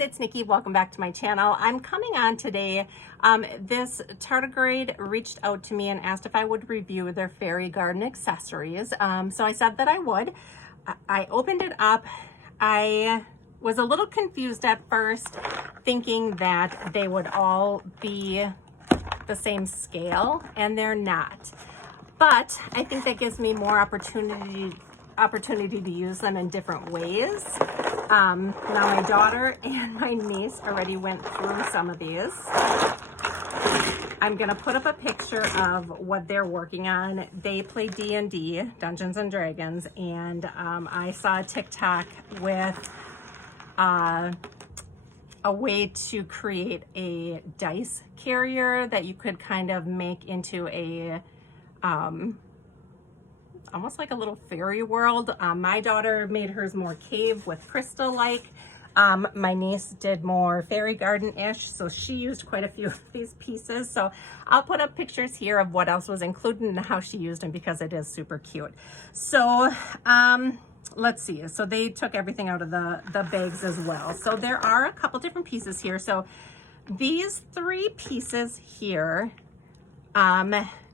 it's Nikki. Welcome back to my channel. I'm coming on today. This tardigrade reached out to me and asked if I would review their fairy garden accessories. So I said that I would. I opened it up. I was a little confused at first, thinking that they would all be the same scale, and they're not. But I think that gives me more opportunity to use them in different ways. Now my daughter and my niece already went through some of these. I'm gonna put up a picture of what they're working on. They play D&D, Dungeons and Dragons, and I saw a TikTok with a way to create a dice carrier that you could kind of make into a almost like a little fairy world. My daughter made hers more cave with crystal-like. My niece did more fairy garden-ish, so she used quite a few of these pieces. So I'll put up pictures here of what else was included and how she used them, because it is super cute. So let's see. So they took everything out of the bags as well. So there are a couple different pieces here. So these three pieces here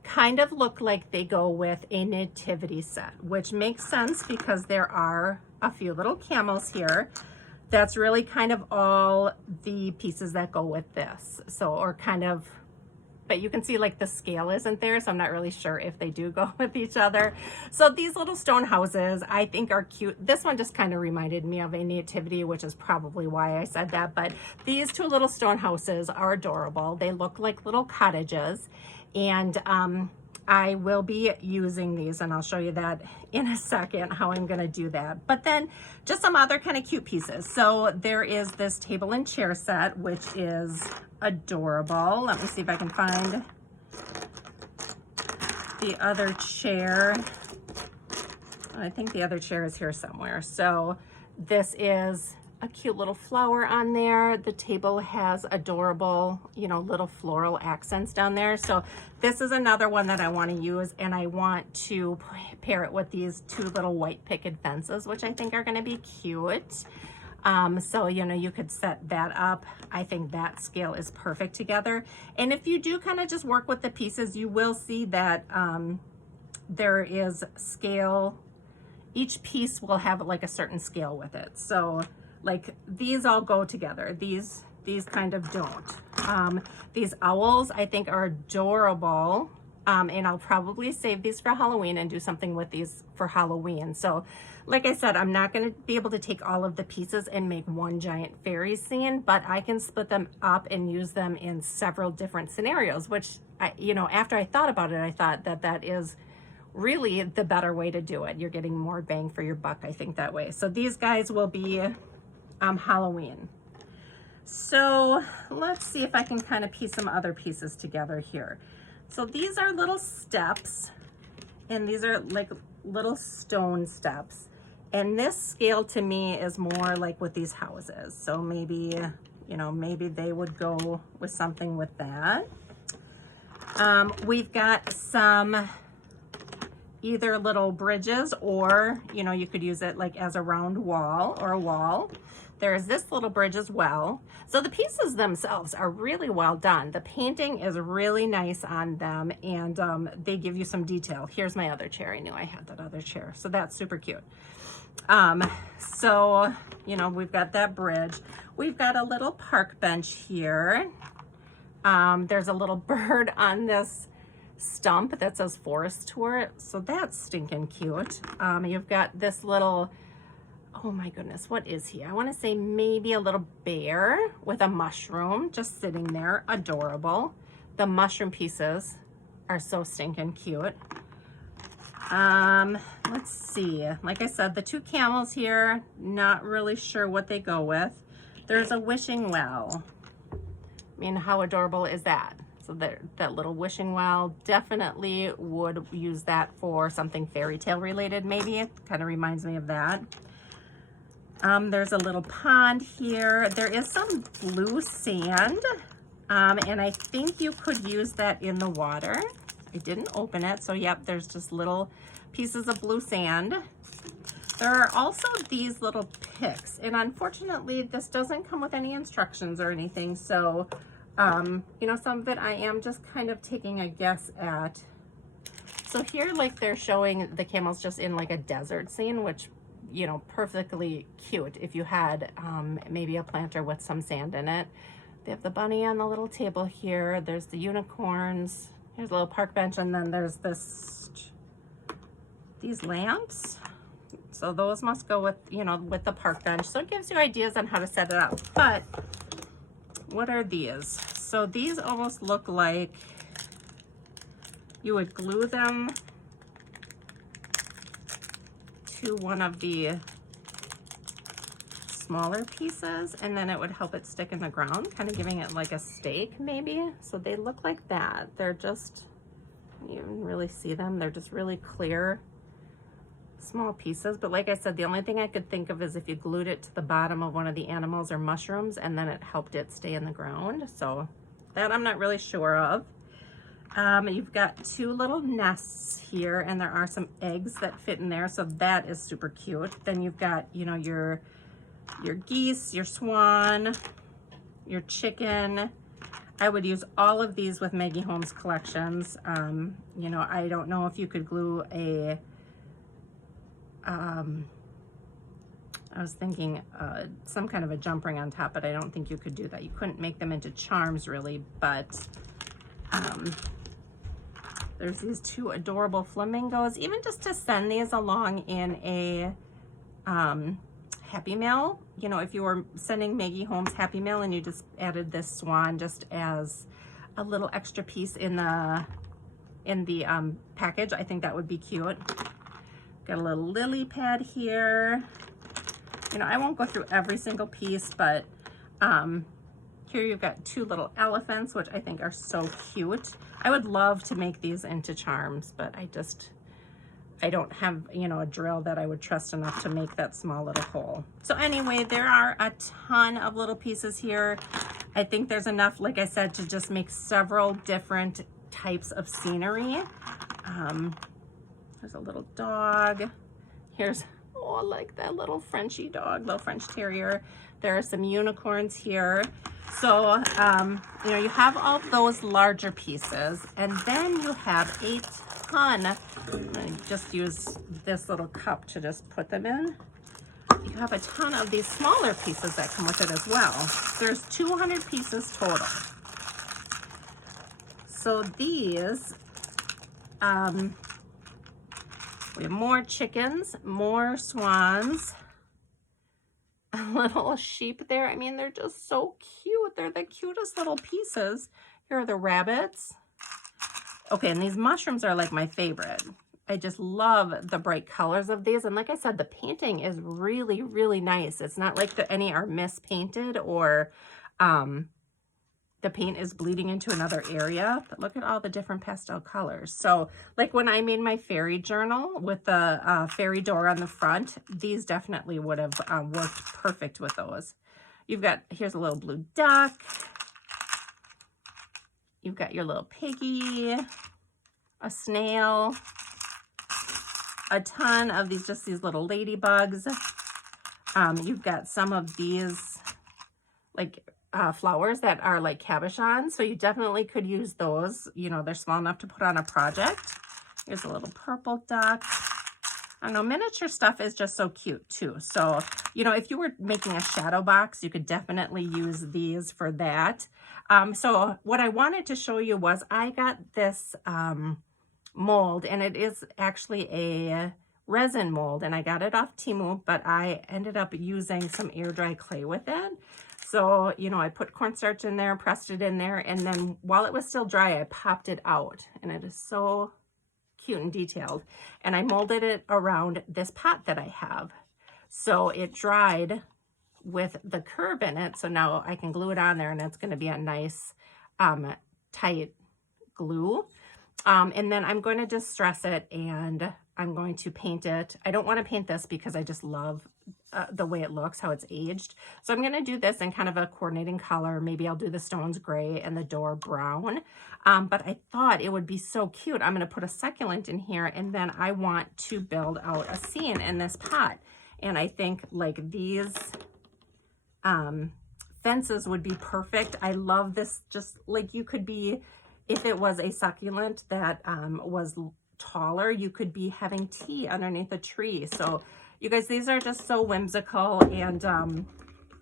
kind of look like they go with a nativity set, which makes sense because there are a few little camels here. That's really kind of all the pieces that go with this. So, or kind of, but you can see like the scale isn't there, so I'm not really sure if they do go with each other. So these little stone houses I think are cute. This one just kind of reminded me of a nativity, which is probably why I said that, but these two little stone houses are adorable. They look like little cottages, and I will be using these, and I'll show you that in a second, how I'm gonna do that. But then just some other kind of cute pieces. So there is this table and chair set, which is adorable. Let me see if I can find the other chair. I think the other chair is here somewhere. So this is a cute little flower on there. The table has adorable, you know, little floral accents down there. So this is another one that I want to use, and I want to pair it with these two little white picket fences, which I think are going to be cute. So, you know, you could set that up. I think that scale is perfect together. And if you do kind of just work with the pieces, you will see that there is scale. Each piece will have like a certain scale with it. So like these all go together. These kind of don't. These owls I think are adorable. And I'll probably save these for Halloween and do something with these for Halloween. So like I said, I'm not going to be able to take all of the pieces and make one giant fairy scene, but I can split them up and use them in several different scenarios, which you know, after I thought about it, I thought that that is really the better way to do it. You're getting more bang for your buck, I think, that way. So these guys will be Halloween. So let's see if I can kind of piece some other pieces together here. So these are little steps, and these are like little stone steps. And this scale to me is more like with these houses. So maybe, you know, maybe they would go with something with that. We've got some either little bridges, or, you know, you could use it like as a round wall or a wall. There's this little bridge as well. So the pieces themselves are really well done. The painting is really nice on them, and they give you some detail. Here's my other chair. I knew I had that other chair. So that's super cute. So, you know, we've got that bridge. We've got a little park bench here. There's a little bird on this stump that says forest tour. So that's stinking cute. You've got this little, oh my goodness, what is he? I want to say maybe a little bear with a mushroom just sitting there. Adorable. The mushroom pieces are so stinking cute. Let's see. Like I said, the two camels here, not really sure what they go with. There's a wishing well. I mean, how adorable is that? So that little wishing well, definitely would use that for something fairy tale related, maybe. It kind of reminds me of that. There's a little pond here. There is some blue sand, and I think you could use that in the water. I didn't open it, so yep, there's just little pieces of blue sand. There are also these little picks, and unfortunately this doesn't come with any instructions or anything, so you know, some of it I am just kind of taking a guess at. So here, like, they're showing the camels just in like a desert scene, which, you know, perfectly cute if you had maybe a planter with some sand in it. They have the bunny on the little table here. There's the unicorns. Here's a little park bench, and then there's these lamps. So those must go with, you know, with the park bench. So it gives you ideas on how to set it up. But what are these? So these almost look like you would glue them to one of the smaller pieces, and then it would help it stick in the ground, kind of giving it like a stake maybe. So they look like that. They're just, you can really see them. They're just really clear, small pieces. But like I said, the only thing I could think of is if you glued it to the bottom of one of the animals or mushrooms, and then it helped it stay in the ground. So that I'm not really sure of. You've got two little nests here, and there are some eggs that fit in there, so that is super cute. Then you've got, you know, your geese, your swan, your chicken. I would use all of these with Maggie Holmes collections. You know, I don't know if you could glue a, I was thinking some kind of a jump ring on top, but I don't think you could do that. You couldn't make them into charms really, but there's these two adorable flamingos. Even just to send these along in a Happy Mail, you know, if you were sending Maggie Holmes Happy Mail and you just added this swan just as a little extra piece in the package, I think that would be cute. Got a little lily pad here. You know, I won't go through every single piece, but here you've got two little elephants, which I think are so cute. I would love to make these into charms, but I don't have, you know, a drill that I would trust enough to make that small little hole. So anyway, there are a ton of little pieces here. I think there's enough, like I said, to just make several different types of scenery. There's a little dog. Here's, oh, I like that little Frenchy dog, little French terrier. There are some unicorns here. So, you know, you have all those larger pieces, and then you have a ton. I just use this little cup to just put them in. You have a ton of these smaller pieces that come with it as well. There's 200 pieces total. So these, we have more chickens, more swans, a little sheep there. I mean, they're just so cute. They're the cutest little pieces. Here are the rabbits. Okay, and these mushrooms are like my favorite. I just love the bright colors of these. And like I said, the painting is really, really nice. It's not like any are mispainted or the paint is bleeding into another area, but look at all the different pastel colors. So like when I made my fairy journal with the fairy door on the front, these definitely would have worked perfect with those. You've got, here's a little blue duck. You've got your little piggy, a snail, a ton of these, just these little ladybugs. You've got some of these like flowers that are like cabochons, so you definitely could use those. You know, they're small enough to put on a project. Here's a little purple duck. I don't know, miniature stuff is just so cute too. So, you know, if you were making a shadow box, you could definitely use these for that. So what I wanted to show you was I got this mold, and it is actually a resin mold, and I got it off Temu, but I ended up using some air dry clay with it. So, you know, I put cornstarch in there, pressed it in there, and then while it was still dry, I popped it out, and it is so cute and detailed. And I molded it around this pot that I have. So it dried with the curve in it. So now I can glue it on there, and it's going to be a nice tight glue. And then I'm going to distress it, and I'm going to paint it. I don't want to paint this because I just love the way it looks, how it's aged. So I'm going to do this in kind of a coordinating color. Maybe I'll do the stones gray and the door brown. But I thought it would be so cute. I'm going to put a succulent in here, and then I want to build out a scene in this pot. And I think like these fences would be perfect. I love this, just like you could be, if it was a succulent that was taller, you could be having tea underneath a tree. So you guys, these are just so whimsical, and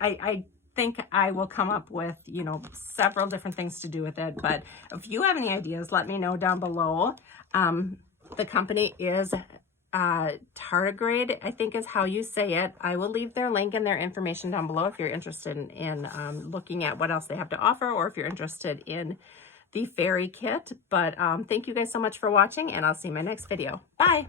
I think I will come up with, you know, several different things to do with it. But if you have any ideas, let me know down below. The company is Tardigrade, I think is how you say it. I will leave their link and their information down below if you're interested in looking at what else they have to offer, or if you're interested in the fairy kit. But thank you guys so much for watching, and I'll see you in my next video. Bye.